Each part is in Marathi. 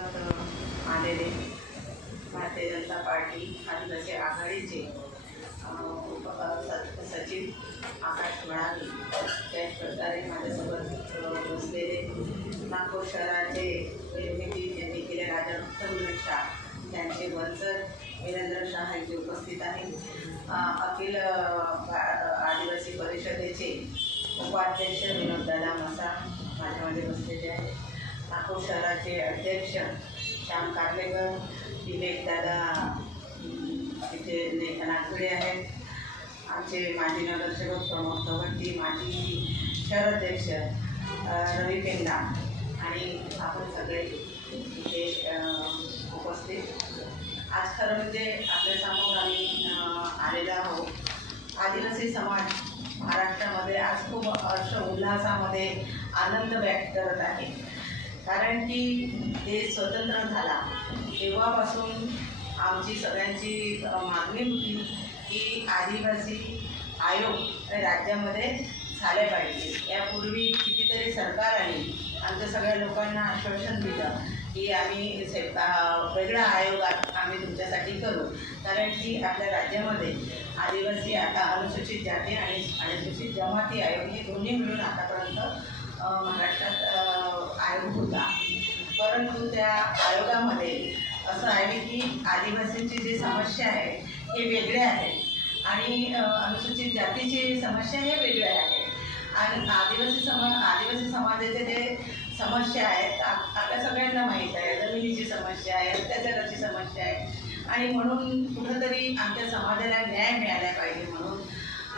आलेले भारतीय जनता पार्टी आदिवासी आघाडीचे सचिव आकाश म्हणाले त्याच प्रकारे माझ्यासोबत बसलेले नागपूर शहराचे निर्मिती ज्यांनी केले राजा शाह त्यांचे वंशज वीरेंद्र शाह यांचे उपस्थित आहे। अखिल आदिवासी परिषदेचे उपाध्यक्ष विनोद दादा मसा माझ्यामध्ये बसलेले आहेत। नागपूर शहराचे अध्यक्ष श्याम कार्लेकर, विवेक दादा तिथे नागपुरे आहेत। आमचे माजी नगरसेवक प्रमोद तवंती, माजी शहराध्यक्ष रवी पेंडा आणि आपण सगळे इथे उपस्थित। आज खरं म्हणजे आपल्यासमोर आम्ही आलेलो आहोत। आदिवासी समाज महाराष्ट्रामध्ये आज खूप हर्ष उल्हासामध्ये आनंद व्यक्त करत आहे, कारण की देश स्वतंत्र झाला तेव्हापासून आमची सगळ्यांची मागणी होती की आदिवासी आयोग राज्यामध्ये झाले पाहिजे। यापूर्वी कितीतरी सरकारांनी आमच्या सगळ्या लोकांना आश्वासन दिलं की आम्ही वेगळा आयोग आम्ही तुमच्यासाठी करू, कारण की आपल्या राज्यामध्ये आदिवासी आता अनुसूचित जाती आणि अनुसूचित जमाती आयोग हे दोन्ही मिळून आतापर्यंत महाराष्ट्रात आयोग होता। परंतु त्या आयोगामध्ये असं आहे की आदिवासींची जी समस्या आहे हे वेगळे आहेत आणि अनुसूचित जातीची समस्या हे वेगळे आहे। आणि आदिवासी समाजाचे जे समस्या आहेत आपल्या सगळ्यांना माहीत आहे, जमिनीची समस्या आहे, अत्याचाराची समस्या आहे आणि म्हणून कुठंतरी आमच्या समाजाला न्याय मिळाला पाहिजे म्हणून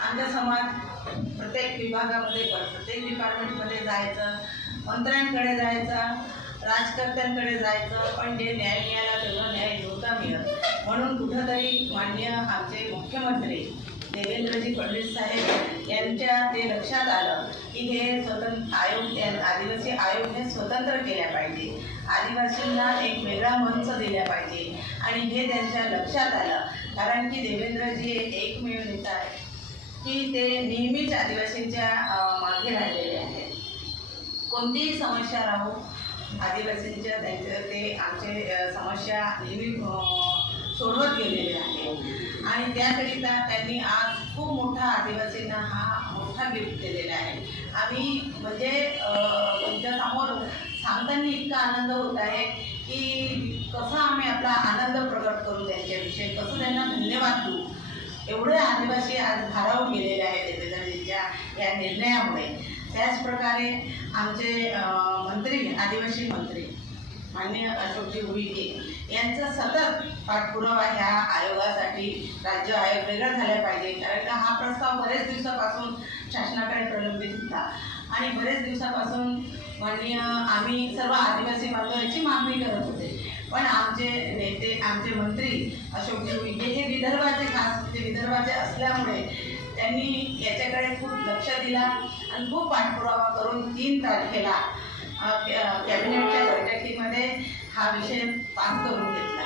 आमचा समाज प्रत्येक विभागामध्ये प्रत्येक डिपार्टमेंटमध्ये जायचं, मंत्र्यांकडे जायचं, राजकर्त्यांकडे जायचं, पण जे न्याय मिळाला तेवढा न्याय नव्हता मिळत। म्हणून कुठंतरी माननीय आमचे मुख्यमंत्री देवेंद्रजी फडणवीस साहेब यांच्या ते लक्षात आलं की हे स्वतंत्र आयोग आदिवासी आयोग हे स्वतंत्र केल्या पाहिजे, आदिवासींना एक वेगळा मंच दिला पाहिजे आणि हे त्यांच्या लक्षात आलं। कारण की देवेंद्रजी एकमेव नेता आहे की ते नेहमीच आदिवासींच्या मागे राहिलेले आहेत। कोणतीही समस्या राहू आदिवासींच्या ते आमचे समस्या नेहमी सोडवत गेलेले आहेत आणि त्याकरिता त्यांनी आज खूप मोठा आदिवासींना हा मोठा गिफ्ट दिलेला आहे। आम्ही म्हणजे तुमच्यासमोर सांगताना इतका आनंद होत आहे की कसा आम्ही आपला आनंद प्रकट करू, त्यांच्याविषयी कसं त्यांना धन्यवाद देऊ। एवढे आदिवासी आज भारावून गेलेले आहेत देवेंद्रजींच्या या निर्णयामुळे। त्याचप्रकारे आमचे मंत्री आदिवासी मंत्री माननीय अशोकजी उईके यांचा सतत पाठपुरावा ह्या आयोगासाठी राज्य आयोग वेगळा झाला पाहिजे, कारण का हा प्रस्ताव बरेच दिवसापासून शासनाकडे प्रलंबित होता आणि बरेच दिवसापासून माननीय आम्ही सर्व आदिवासी बांधवांची मागणी करत होते। पण आमचे नेते आमचे मंत्री अशोकजी उईके हे विदर्भाचे असल्यामुळे त्यांनी याच्याकडे खूप लक्ष दिला आणि खूप पाठपुरावा करून 3 तारखेला कॅबिनेटच्या बैठकीमध्ये हा विषय पास करून घेतला।